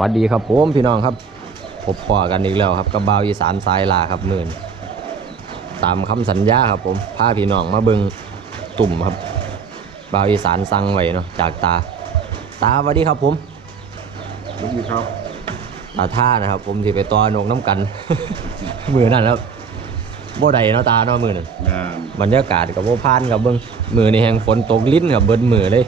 วัสดีครับผมพี่น้องครับพบปอกันอีกแล้วครับกับบ่าวอีสานสายลาครับมื่นตามคำสัญญาครับผมพาพี่น้องมาเบิงตุ่มครับบ่าวอีสานสั่งไว้เนาะจากตา ตาสวัสดีครับผมสวัสดีครับตาท่านะครับ ผมที่ไปต่อนกน้ำกัน มือนั่นครับบ่ใดเนาะตาเนาะมือนั่นงานบรรยากาศกับบ่พานกับเบิงมือนี่แหงฝนตกลิ้นกับเบิ้มือเลย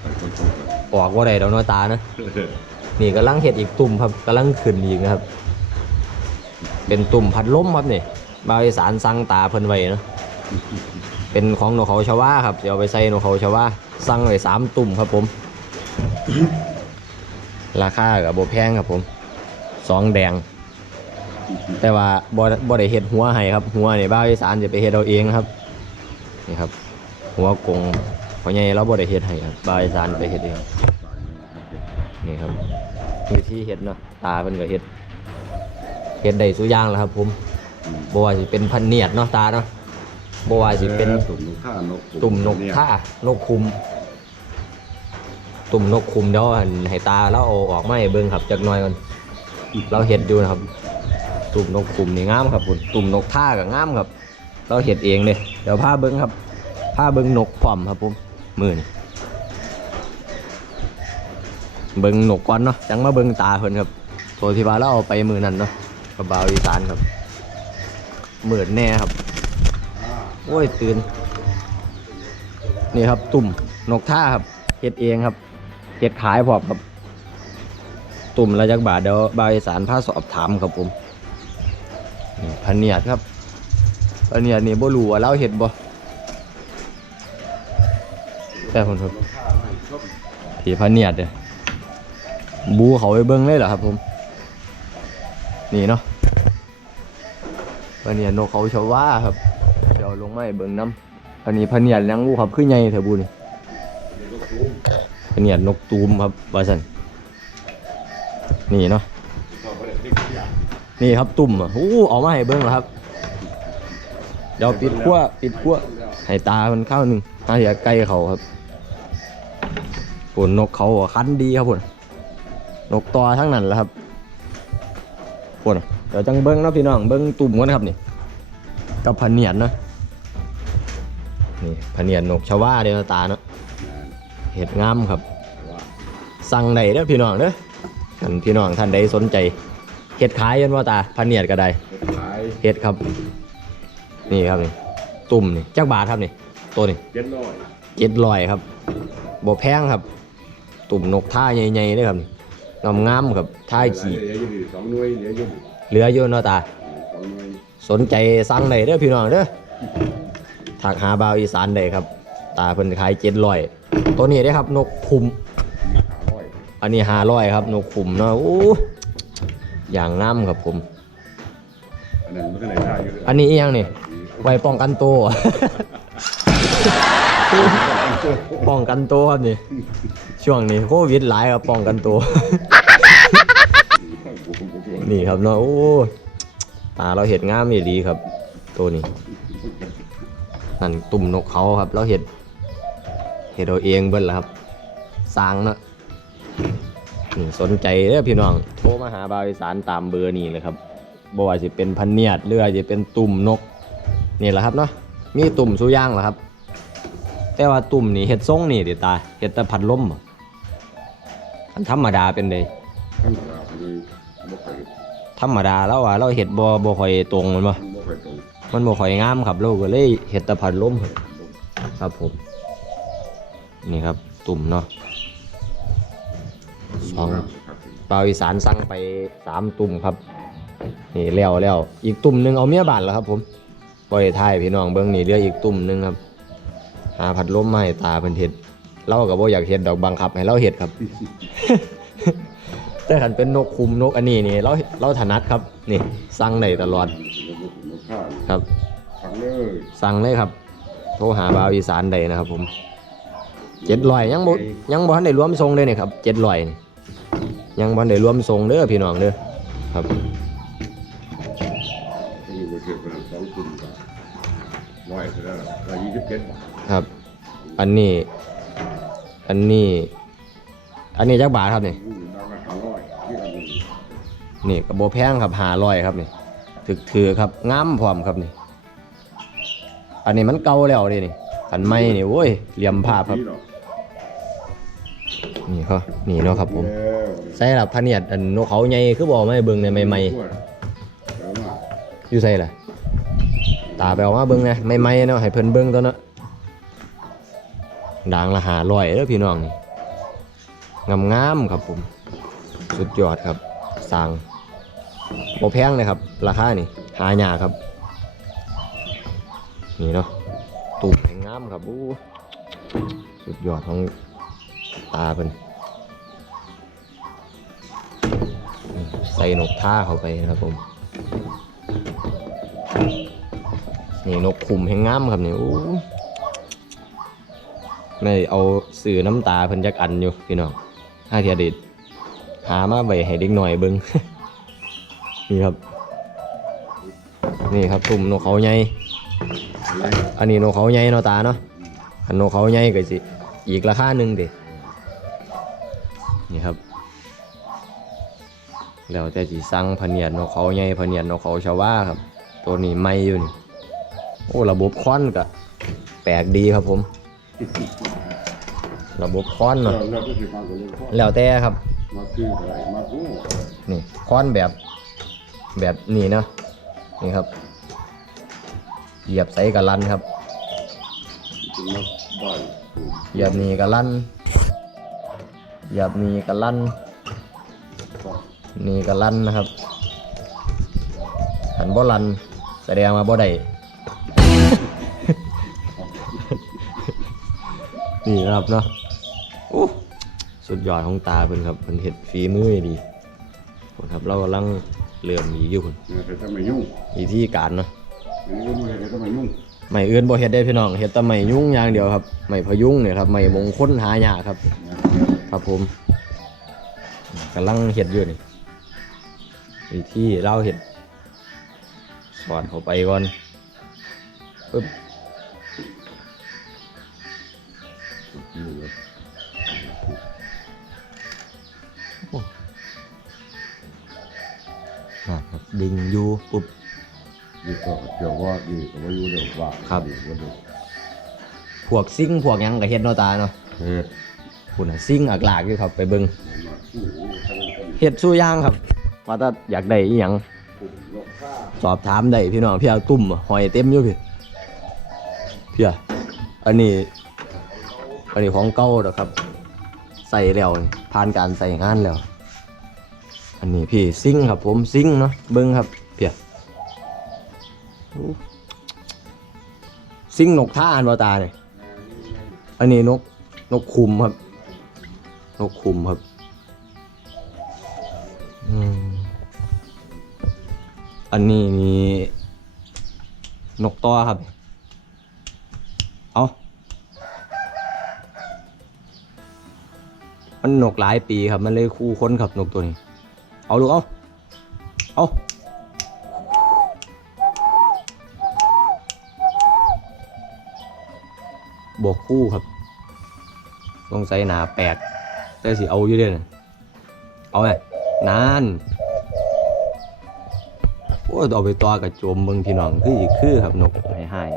ไปคนโตกันออกบ่ได้ดอกเนาะตาเนาะ นี่กำลังเห็ดอีกตุ่มครับกำลังขึ้นอีกนะครับ เป็นตุ่มพัดล้มครับนี่บาวอีสานสั่งตาเพิ่นไว้เนาะเป็นของนกเขาชาวาครับเดี๋ยวไปใส่นกเขาชาวาสั่งไว้สามตุ่มครับผม ราคากับโบแพงครับผมสองแดง แต่ว่าบ่บ่ได้เห็ดหัวให้ครับ หัวนี่บ้าวอีสานจะไปเห็ดเอาเองครับนี่ครับ หัวกงเพราะไงเราบ่ได้เห็ดให้ครับบ้าวอีสานไปเห็ดเอง นี่ครับวิธีเห็ดเนาะตาเพิ่นก็เห็ดเห็ดได้สุอย่างแล้วครับผมบ่ว่าสิเป็นพันเนียดเนาะตาเนาะบ่ว่าสิเป็นตุ่มนกท่านกตุ่มนกท่านกคุม ตุ่มนกคุมเดี๋ยวหั่นให้ตาแล้วเอาออกมาให้เบิ่งครับจักหน่อยก่อนเราเห็ดอยู่นะครับ ตุ่มนกคุมนี่งามครับคุณตุ่มนกท่าก็งามครับ เราเห็ดเองเลยเดี๋ยวพาเบิ่งครับพาเบิ่งนกพร้อมครับผมมือนี่ เบิ่งนกก่อนเนาะจังมาเบิ่งตาเพิ่นครับตัวที่ว่าเราเอาไปมือนั่นเนาะกับบาวอีสานครับเหมือนแน่ครับ โอ้ยตื่น นี่ครับตุ่มนกท่าครับเฮ็ดเองครับเฮ็ดขายพร้อมครับ ตุ่มละจักบาทเดี๋ยวบาวอีสานพาสอบถามครับผมนี่พเนียดครับพเนียดนี่บ่รู้ว่าเราเฮ็ดบ่แต่ผมครับที่พเนียดเด้อ บูเขาไปเบิ้งเลยเหรอครับผม นี่เนาะพันเนียนนกเขาชาวาครับ เดี๋ยวลงไม้เบิ้งน้ำอันนี้พันเนียนยังบูครับขึ้นใหญ่เถอะบูนี่พันเนียนนกตูมครับว่าสันนี่เนาะนี่ครับตุ่มอะโอ้เอามาให้เบิ้งแล้วครับ เดี๋ยวปิดขั้วปิดขั้วให้ตามันเข้าวหนึ่งถ้าอยาใกล้เขาครับผลนกเขาคันดีครับผม นกตัวทั้งนั้นแหละครับพวกน่ะเดี๋ยวจังเบิ้งเนาะพี่น้องเบิ้งตุ่มกันครับนี่กับพันเนียนเนาะนี่พันเนียนนกชาวาเดยวตาเนาะเห็ดงามครับ สั่งได้เด้อพี่น้องเด้อท่านพี่น้องท่านใดสนใจเห็ดขายยันว่าตาพันเนียดก็ได้ขายเห็ดครับ นี่ครับนี่ตุ่มนี่จักบาทครับนี่ตัวนี่เจ็ดร้อยเจ็ดลอยครับบ่แพงครับ ตุ่มนกท่าใหญ่ๆเลยครับ งามงามๆครับท่าขี่เหลืออยู่สองหน่วยเหลืออยู่เหลืออยู่เนาะตาสองหน่วยสนใจสั่งได้เด้อพี่น้องเด้อถักหาบาวอีสานได้ครับ ตาเพิ่นขายเจ็ดร้อยตัวนี้ได้อครับนกคุมมีขาร้อยอันนี้ห้าร้อยครับ นกคุมเนาะโอ้อย่างงามครับผม อันนั้นไม่ใช่ไหนได้อยู่อันนี้อีหยังนี่ไว้ป้องกันตัว ป้องกันตัวครับนี่ ช่วงนี้โควิดหลายครับป้องกันตัว นี่ครับเนาะโอ้ตาเราเห็ดงามอีดีครับ ตัวนี้ นั่นตุ่มนกเขาครับ เราเห็ดเห็ดเอาเองเบิ้ลละครับสร้างเนาะสนใจเด้อพี่น้องโทรมาหาบาวอีสานตามเบอร์นี้เลยครับบ่ว่าจะเป็นพันเนียดหรือจะเป็นตุ่มนกนี่แหละครับเนาะมีตุ่มสุย่างเหรอครับ แต่ว่าตุ่มนี่เห็ดทรงนี่เดี๋ยวตาเห็ดแต่พัดลมบ่อันธรรมดาเป็นเลยข้างหลังมีบ่ค่อยธรรมดาแล้วว่าเราเห็ดบ่บ่ค่อยตรงแมันบ่บ่ค่อยตรงมันบ่ค่อยงามครับเราก็เลยเห็ดแตะพัดลมครับผม นี่ครับตุ่มเนาะสองเปล่าวอีสานสั่งไปสามตุ่มครับ นี่แล้วแล้วอีกตุ่มหนึ่งเอาเมียบานแล้วครับ ผมปล่อยท้ายพี่น้องเบิ่งนี่เหลืออีกตุ่มหนึ่งครับ หาพัดลมมาให้ตาเพิ่นเฮ็ดเราก็บ่อยากเฮ็ดดอกบังคับให้เราเฮ็ดครับ แต่คันเป็นนกคุมนกอันนี้นี่เราเราถนัดครับนี่สั่งได้ตลอดครับฟังเลยสั่งเลยครับ โทรหาบาวอีสานได้นะครับ ผมเจ็ดลอยยังบ่ยังบ่ทันได้รวมทรงเลยนี่ครับเจ็ดลอยนี่ยังบ่ทันได้รวมทรงเด้อพี่น้องเด้อครับ ครับ อันนี้ อันนี้ อันนี้จักบาทครับนี่นี่กระโบแพงครับหาลอยครับนี่ถึกถือครับงามพร้อมครับนี่ อันนี้มันเก่าแล้วดินี่อันใหม่นี่โอ้ยเหลี่ยมภาพครับ นี่เขานี่เนาะครับผมใส่ละพะเนียดอันนกเขาใหญ่คือบอกไม่เบิ่งในใหม่ๆอยู่ใส่ละตาไปเอามาเบิ่งนะใหม่ๆเนาะให้เพิ่นเบิ่งตัวเนาะ ด่างละหาร้อยเด้อพี่น้องนี่งามครับผม สุดยอดครับสร้างบ่แพงเลยครับ ราคานี่หายากครับ นี่เนาะตูมแห่งงามครับอู้สุดยอดของตาเป็นใส่นกท่าเข้าไปนะครับผม นี่นกขุมแห่งงามครับนี่อู้ ไม่เอาสื่อน้ำตาเพิ่นจักอันอยู่พี่น้องถ้าเทียดิหามาไว้ให้เด็กหน่อยเบิ่งนี่ครับ นี่ครับตุ่มนกเขาใหญ่อันนี้นกเขาใหญ่นาะตาเนาะอันนกเขาใหญ่ก็สิอีกราคาหนึ่งด็นี่ครับ แล้วแต่สิสั่งพเนียดนกเขาใหญ่พเนียดนกเขาชาวาครับ ตัวนี้ไม่อยู่นี่โอ้ระบบควันก็แปลกดีครับผม ระบบควันเนาะเราก็คือฟังคนเล่นข้อแล้วแต่ครับ มาคืออะไรมาคู่นี่ควันแบบแบบนี้เนาะนี่ครับ เหยียบใส่กับลันครับถึงมาบ่อยเหยียบนี่กับลันเหยียบนี่กับลันนี่กับลันนะครับหันบ่ลันแสดงมาบ่ได้ นี่นะครับเนาะอู้สุดยอดของตาเพิ่นครับเพิ่นเฮ็ดฝีมือดีคนครับเรากำลังเริ่มอีกอยู่คนเนี่ยแต่ถ้าไม่ยุ่งวิธีการเนาะอันนี้ก็ไม่ได้ถ้าไม่ยุ่งไม่อื่นบ่เฮ็ดได้พี่น้องเฮ็ดแต่ไม่ยุ่งอย่างเดียวครับไม่พยุงเนี่ยครับไม่มงคลหายากครับ ครับผมกำลังเห็ดอยู่นี่วิธีเราเห็ดสอดเข้าไปก่อนปึ๊บ ดึงอยู่ปุ๊บ นี่ก็เดี๋ยวว่านี่ก็ว่าอยู่เดี๋ยวว่าครับ ว่าเดี๋ยวพวกซิ่งพวกหยังก็เฮ็ดเนาะตาเนาะเฮ็ดคุณน่ะซิ่งอักหลากอยู่ครับไปเบิ่งมาคู่ทั้งกันเฮ็ดสู้อย่างครับ ว่าถ้าอยากได้อีหยังกลุ่มนกข้าสอบถามได้พี่น้องพี่เอาตุ่มหอยเต็มอยู่พี่พี่อะอันนี้ อันนี้ของเก่าแล้วครับ ใส่แล้วผ่านการใส่งานแล้ว อันนี้พี่ซิงครับผมซิงเนาะเบิ้งครับเพี่อะโอ้ซิงนกท่าอันบาตาเนี่ยอันนี้นกนกคุมครับ นกคุมครับอันนี้มีนกตัวครับ เอามันนกหลายปีครับ มันเลยคู่ค้นครับนกตัวนี้ เอาลูกเอาเอาบวกคู่ครับสงสัยหนาแปลกแต่สิเอาอยู่เด้นะเอาไงนานโอ้ยเอาไปตัวกับโจมเบิงพี่น้องคืออีกคือครับนกหายหาย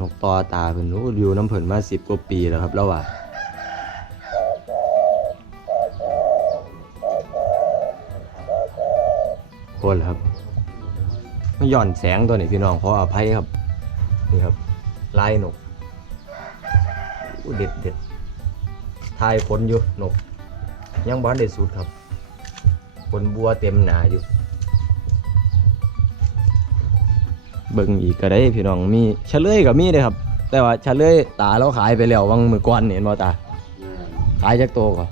นกตอตาเพิ่นโอ้อยู่น้ำเพิ่นมาสิบกว่าปีแล้วครับแล้วว่า คนครับไม่ย่อนแสงตัวนี้พี่น้องขออภัยครับ นี่ครับลายนกโอ้เด็ดเด็ดทายผลอยู่นก ยังบ้านได้สุดครับผลบัวเต็มหนาอยู่ เบิ่งอีกก็ได้พี่น้องมีเฉลยกับมีเลยครับ แต่ว่าเฉลยตาเราขายไปแล้ววังมือก่อนเห็นบ่ตาเนี่ยขายจากโตก่อน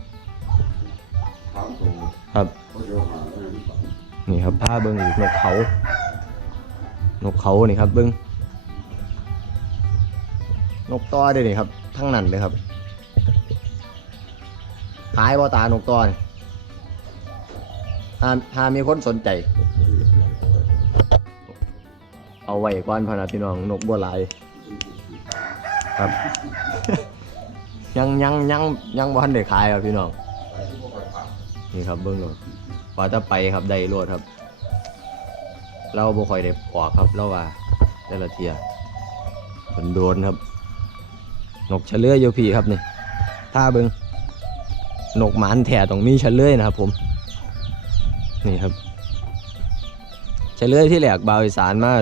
ถามตรงครับ นี่ครับผ้าเบิ่งอีกนกเขา นกเขานี่ครับเบิ่งนกต่อเด้นี่ครับ ทั้งนั้นเลยครับขายบ่ตานกต่อนี่ถ้าถ้ามีคนสนใจ เอาไว้ก่อนพนะพี่น้องนกบัวลายครับ ยังยังยังยังบ่ทันได้ขายครับพี่น้อง นี่ครับเบิ้งโล ดว่าจะไปครับได้รวดครับ เราบ่ค่อยได้ออกครับเราว่าแต่ละเทียมันโดนครับ นกเฉลือยอยู่พี่ครับนี่ถ้าเบิ้งนกหมานแถต้องมีเฉลือยนะครับ ผม นี่ครับเฉลือยที่แหลกบาวอีสานมา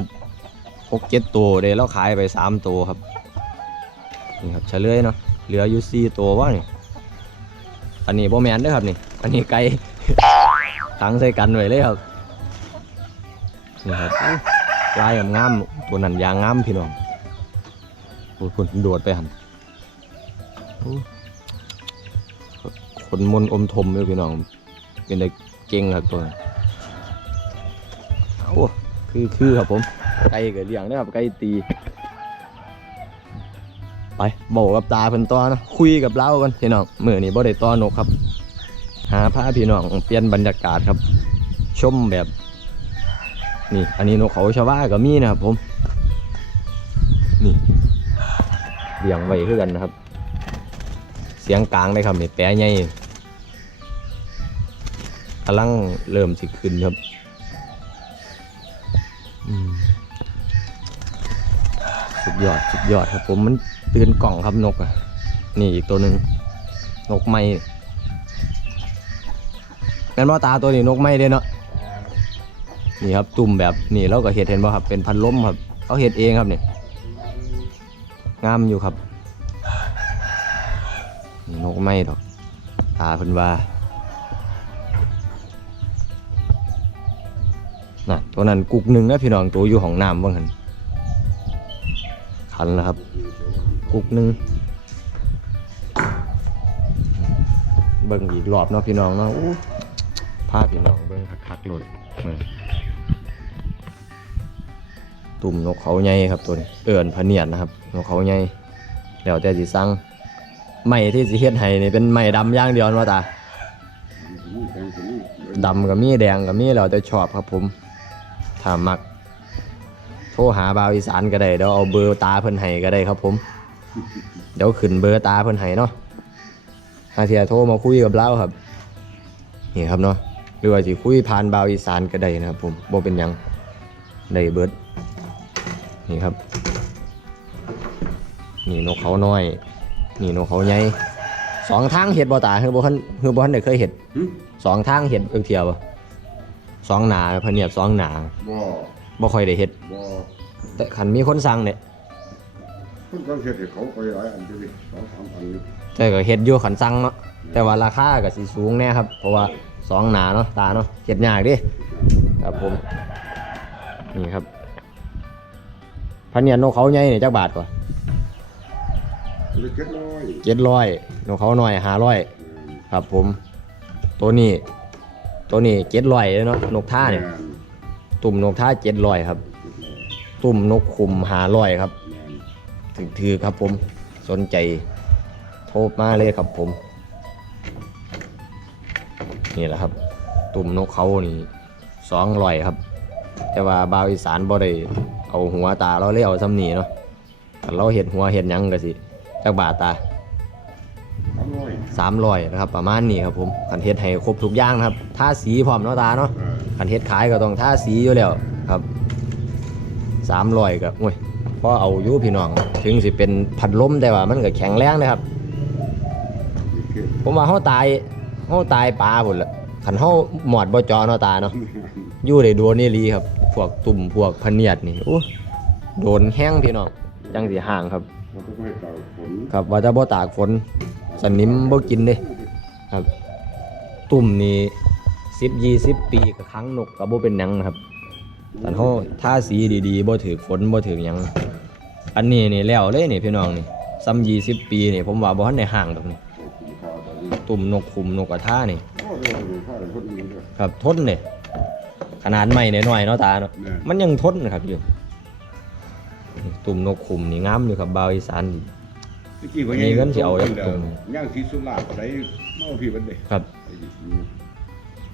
หกเจ็ดตัวเดยเราขายไปสามตัวครับนี่ครับเฉลือยเนาะเหลืออยู่สี่ตัวว่านี่อันนี้โบแมนด้วยครับนี่ อันนี้ไก่ ตั้งใส่กันไว้เลยครับนี่ครับลายกับงามตัวนั้นยางงามพี่น้องโอ้ยคนโดดไปหันคนมนอมทมเลยพี่น้อง เป็นได้เก่งครับตัวโอ้คือคือครับผมไก่กับเลี้ยงนะครับไก่ตี ไปบอกกับตาเพิ่นต่อนะคุยกับเรากันพี่น้องมือนี้บ่ได้ต่อนกครับ หาพาพี่น้องเปลี่ยนบรรยากาศครับ ชมแบบ นี่ อันนี้นกเขาชาวาก็มีนะครับผม นี่เลี้ยงไว้คือกันนะครับ เสียงกลางได้ครับนี่แปะใหญ่กำลังเริ่มสิขึ้นครับสุดยอดสุดยอดครับผมมันตื่นกล่องครับนกอะ นี่อีกตัวหนึ่งนกไม้ แม่นบ่ตาตัวนี้นกไม้เด้เนาะนี่ครับตุ่มแบบนี่เราก็เห็ดเห็นป่ะครับเป็นพันล้มครับเขาเห็ดเองครับเนี่ยงามอยู่ครับนี่นกไม่ดอก ตาเพิ่นว่าน่ะตัวนั้นกุกหนึ่งนะพี่น้องตัวอยู่ของน้ำบ้างหันขันแล้วครับ กุกหนึ่งเบิ่งอีกรอบเนาะพี่น้องเนาะ ภาพพี่น้องเบิ่งคักๆเลยเบิ่งตุ่มนกเขาใหญ่ครับตัวนี้เอิญพะเนียดนะครับ นกเขาใหญ่แล้วแต่สิสั่งไม้ที่สิเฮ็ดให้นี่เป็นไม้ดำอย่างเดียวนะว่าตานี่แตัวนี้ดำกับมีแดงกับมีแล้วแต่ชอบครับผมถ้ามัก โทรหาบาวอีสานก็ได้เดี๋ยวเอาเบอร์ตาเพิ่นให้ก็ได้ครับผม เดี๋ยวขึ้นเบอร์ตาเพิ่นให้เนาะถ้าเทียโทรมาคุยกับเราครับ นี่ครับเนาะ หรือว่าสิคุยผ่านบาวอีสานก็ได้นะครับผมบ่เป็นหยังได้เบิดนี่ครับ นี่นกเขาน้อย นี่นกเขาใหญ่สองทางเห็ดบ่ตาคือบ่ทันคือบ่ทันได้เคยเห็ดหึสองทางเห็ดเอิกเทียวบ่สองหนาพะเนียดสองหนาบ่บ่ค่อยได้เห็ดบ่แต่คันมีคนสั่งเนี่ยเพิ่งก็เฮ็ดให้เขาไปหลายอันอยู่ดิสองสามอันนี่แต่ก็เห็ดอยู่คันสั่งเนาะแต่ว่าราคาก็สิสูงแน่ครับ เพราะว่า สองหนาเนาะตาเนาะเห็ดยากเดิครับผมนี่ครับพะเนียดนกเขาใหญ่เนี่ยจักบาทกว่าเล็กเก็ดน้อยเจ็ดร้อยนกเขาน้อยห้าร้อยครับผม ตัวนี้ ตัวนี้เจ็ดร้อยเลยเนาะนกท่าเนี่ยแม่นตุ่มนกท่าเจ็ดร้อยครับ ตุ่มนกคุมห้าร้อยครับแม่นถือถือครับผมสนใจโทรมาเลยครับผม นี่แหละครับ ตุ่มนกเขานี่สองร้อยครับ แต่ว่าบาวอีสานบ่ได้เอาหัวตาเราเลยเอาซ้ำนีเนาะถ้าเราเห็ดหัวเห็ดหยังก็สิจักบาทตาสามร้อยนะครับ ประมาณนี้ครับผมขันเฮ็ดให้ครบทุกอย่างนะครับท่าสีพร้อมเนาะตาเนาะขันเฮ็ดขายก็ต้องท่าสีอยู่แล้วครับสามร้อยก็โอ้ยพอเอายู่พี่น้อง ถึงสิเป็นพัดลมแต่ว่ามันก็แข็งแรงนะครับ ผมว่าเฮาตาย เฮาตายปลาพุ่นละคันเฮาหมอดบ่เจอเนาะตาเนาะอยู่ได้โดนนี่ลีครับ พวกตุ่มพวกพะเนียดนี่โอ้โดนแห้งพี่น้องจังสิห่างครับ เราต้องให้ตากฝนครับว่าจะบ่ตากฝนสนิมบ่กินเด้ครับ ตุ่มนี่สิบยี่สิบปีกับครั้งนกกับโบเป็นหยังนะครับแต่เขาท่าสีดีๆบ่ถือฝนบ่ถือหยัง อันนี้นี่แล้วเลยนี่พี่น้องนี่ซ้ำยี่สิบปีนี่ผมว่าบ่ทันได้ห่างดอกนี่กินข้าว ตอนนี้ตุ่มนกคุมนกกระทานี่โอ้เดี๋ยวดูข้าวคนอื่นด้วยครับทนเนี่ยขนาดใหม่น้อยๆเนาะตาเนาะแม่นมันยังทนนะครับอยู่นี่ตุ่มนกคุมนี่งามอยู่ครับบาวอีสานตะกี้ว่ามีเงินสิเอาจากตรงย่างสีสุราษฎร์ได้เมาพี่บันเด้ครับไอ้นี่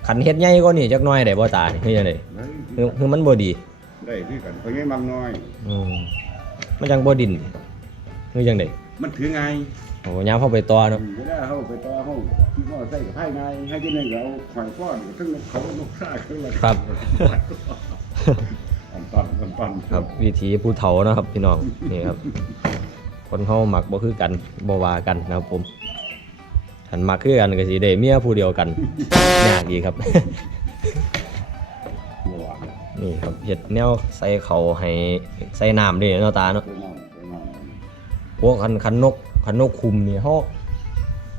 ขันเฮ็ดใหญ่กว่านี่จักหน่อยได้บ่ตานี่คือจังได๋ได้คือคือมันบ่ดีได้คือกันเพราะงั้นมักน้อยอืมมันจังบ่ดินคือจังได๋มันถือไง โอ้ยามเข้าไปต่อเนาะไม่ได้เขาไปต่อเขาที่ว่าใส่กับไพ่นายให้ที่นี่เราข่อยก้อนทั้งนกเขานกซ่าขึ้นมาครับอันตันอันตันครับ วิธีผู้เฒ่าเนาะครับ พี่น้องนี่ครับ คนเฮามักบ่คือกันบ่ว่ากันนะครับผมหันมักคือกันก็สิได้เมียผู้เดียวกันยากอีกครับหัวนี่ครับเห็ดแนวใส่เขาให้ใส่น้ำด้วยเนาะตาเนาะไปนอนไปนอนพวกคันคันนก คันนกคุมนี่เขา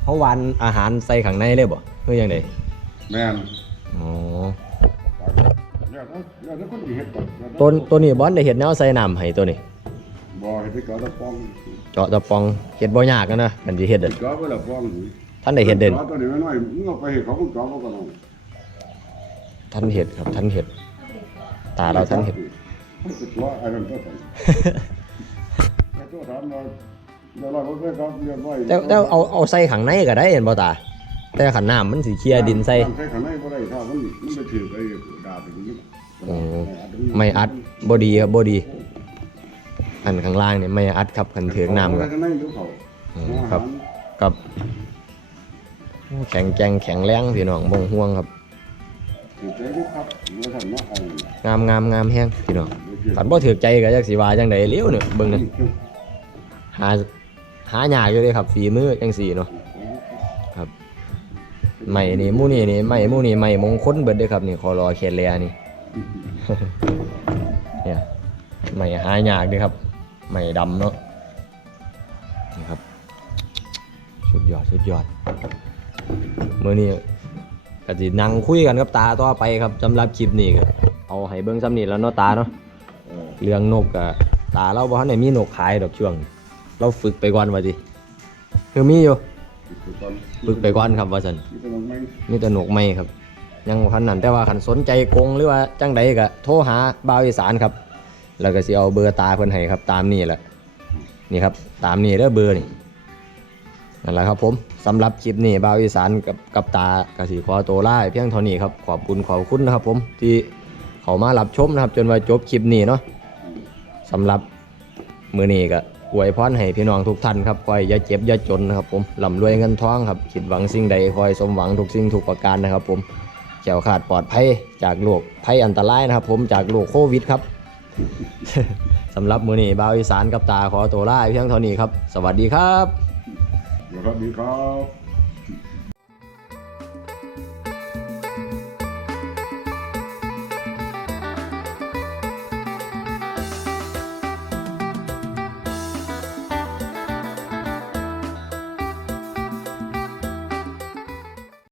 เขาหวานอาหารใส่ข้างในเลยบ่เพื่อยังไงแม่นอ๋อแล้วแล้วแล้วคนที่เห็ดก่อนตัวตัวนี้บอนได้เห็ดแนวใส่น้ำให้ตัวนี้ บ่เห็ดไปก่อนแล้วป้องเจาะตะปองเห็ดบ่ยากนะนะกันสิเห็ดเห็อะดก่อนไปแล้วป้องท่านได้เห็ดเด่นจอตัวนี้ไม่น้อยมึงเอาไปเห็ดเขาก็จอเขาก็ลองท่านเห็ดครับท่านเห็ด ตาเราท่านเห็ด ตัวไอ้นั่นตัวสันไอ้ตัวถามเรา เดี๋ยวเราไปครับเรียบร้อยแต่แต่เอาเอาใส่ข้างในก็ได้เห็นบ่ตา แต่ขันน้ำมันสิเคลียร์ดินใส่ ใส่ข้างในบ่ได้ถ้ามันมันไปถือไอ้ดาบอย่างนี้อืมไม่อัดบ่ดีครับบ่ดี อันข้างล่างเนี่ยไม่อัดครับคันถึงน้ำกัก็ข้างในอยู่เขาอืมครับ กับโอ้แข็งแกร่งแข็งแรงพี่น้องบ่งห่วงครับ ถือใจลูกครับเมื่อท่านมาเอางามงามงามแห้งพี่น้อง ขันบ่ถือใจก็จักสิว่าจังไดเลี้ยวเนี่ยเบิ่งเนี่ยหา หาหยากอยู่เลยครับฝีมือจังซี่เนาะครับใหม่นี่มู่นี่นี่ใหม่มู่นี่ใหม่มงคลเบิดเด้อครับนี่คอรอแคแลนี่เนี่ยใหม่หาหยากเด้อครับใหม่ดำเนาะนี่ครับสุดยอดสุดยอดมื้อนี้ก็สินั่งคุยกันกับตาต่อไปครับสำหรับคลิปนี้ก็เอาให้เบิ่งซ้ำนี่แล้วเนาะตาเนาะเรื่องนกอะตาเราบ่ทันได้มีนกขายดอกช่วงนี้ เราฝึกไปก่อนว่าติคือมีอยู่ ฝึกไปก่อนครับว่าซั่นมีแต่ลงไม้มีแต่นกไม่ครับ ยังบ่ทันนั้นแต่ว่าคันสนใจกงหรือว่าจังใดก็โทรหาบ่าวอีสานครับ แล้วก็สิเอาเบอร์ตาเพิ่นให้ครับ ตามนี้แหละนี่ครับ ตามนี้เด้อเบอร์นี่นั่นแหละครับผมสำหรับคลิปนี้บ่าวอีสานกับกับตากสิขอตัวลาเพียงเท่านี้ครับขอบคุณขอบคุณนะครับ ผมที่เขามารับชมนะครับ จนว่าจบคลิปนี้เนาะสำหรับมือนี้ก็ อวยพรให้พี่น้องทุกท่านครับคอยอย่าเจ็บอย่าจนนะครับผมลำรวยเงินทองครับคิดหวังสิ่งใดคอยสมหวังทุกสิ่งทุกประการนะครับ ผมแขวขาดปลอดภัยจากโรคภัยอันตรายนะครับ ผมจากโรคโควิดครับสำหรับมือนี้บ่าวอีสานกับตาขอตัวลาเพียงเท่านี้ครับ สวัสดีครับสวัสดีครับ